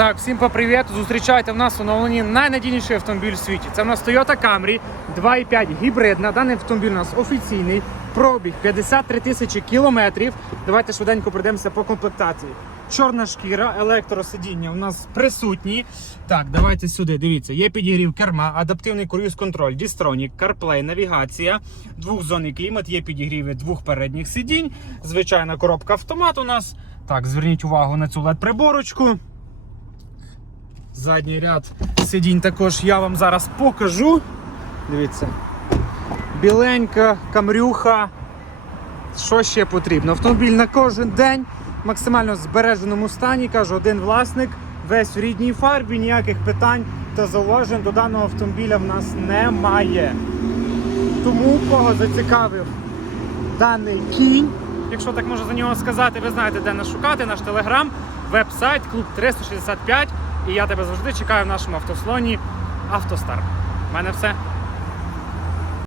Так, всім попривіт. Зустрічайте в нас оновлені найнадійніший автомобіль в світі. Це в нас Toyota Camry 2.5 гібридна. Даний автомобіль у нас офіційний. Пробіг 53 тисячі кілометрів. Давайте швиденько пройдемося по комплектації. Чорна шкіра, електросидіння у нас присутні. Так, давайте сюди. Дивіться, є підігрів керма, адаптивний круїз контроль, дістронік, CarPlay, навігація, двохзонний клімат, є підігріви двох передніх сидінь. Звичайна коробка автомат у нас. Так, зверніть увагу на цю LED-приборочку. Задній ряд сидінь також я вам зараз покажу. Дивіться. Біленька, камрюха. Що ще потрібно? Автомобіль на кожен день в максимально збереженому стані. Кажу, один власник, весь в рідній фарбі, ніяких питань та зауважень до даного автомобіля в нас немає. Тому кого зацікавив даний кінь, якщо так можна за нього сказати, ви знаєте, де нас шукати, наш телеграм, веб-сайт, клуб 365. І я тебе завжди чекаю в нашому автослоні Автостар. У мене все.